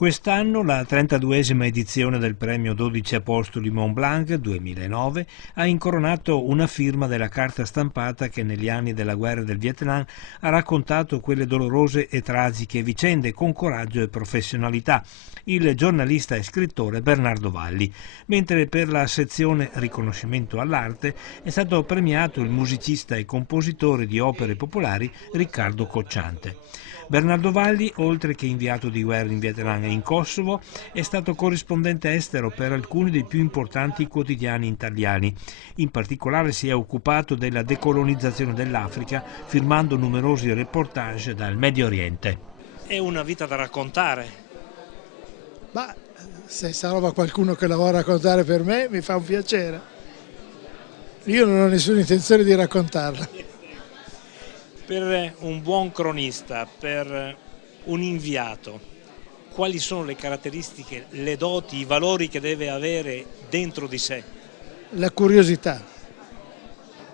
Quest'anno la 32esima edizione del premio 12 Apostoli Mont Blanc 2009 ha incoronato una firma della carta stampata che negli anni della guerra del Vietnam ha raccontato quelle dolorose e tragiche vicende con coraggio e professionalità, il giornalista e scrittore Bernardo Valli, mentre per la sezione Riconoscimento all'arte è stato premiato il musicista e compositore di opere popolari Riccardo Cocciante. Bernardo Valli, oltre che inviato di guerra in Vietnam e in Kosovo, è stato corrispondente estero per alcuni dei più importanti quotidiani italiani. In particolare si è occupato della decolonizzazione dell'Africa, firmando numerosi reportage dal Medio Oriente. È una vita da raccontare. Ma se sarà qualcuno che la vuole raccontare per me, mi fa un piacere. Io non ho nessuna intenzione di raccontarla. Per un buon cronista, per un inviato, quali sono le caratteristiche, le doti, i valori che deve avere dentro di sé? La curiosità.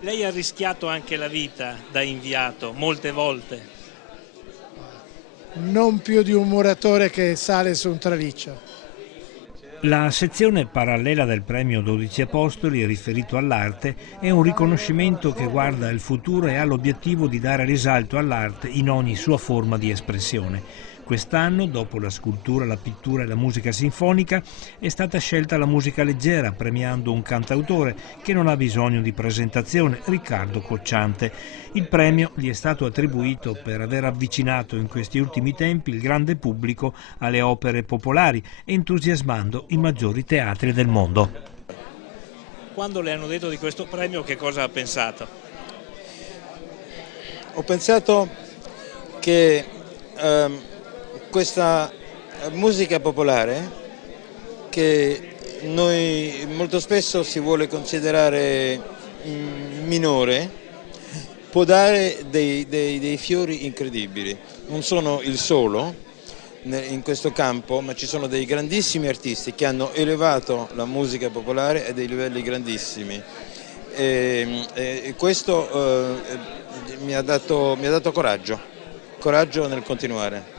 Lei ha rischiato anche la vita da inviato molte volte. Non più di un muratore che sale su un traliccio. La sezione parallela del premio 12 Apostoli, riferito all'arte, è un riconoscimento che guarda il futuro e ha l'obiettivo di dare risalto all'arte in ogni sua forma di espressione. Quest'anno, dopo la scultura, la pittura e la musica sinfonica, è stata scelta la musica leggera, premiando un cantautore che non ha bisogno di presentazione, Riccardo Cocciante. Il premio gli è stato attribuito per aver avvicinato in questi ultimi tempi il grande pubblico alle opere popolari, entusiasmando i maggiori teatri del mondo. Quando le hanno detto di questo premio, che cosa ha pensato? Ho pensato che questa musica popolare, che noi molto spesso si vuole considerare minore, può dare dei fiori incredibili. Non sono il solo in questo campo, ma ci sono dei grandissimi artisti che hanno elevato la musica popolare a dei livelli grandissimi. E questo mi ha dato coraggio nel continuare.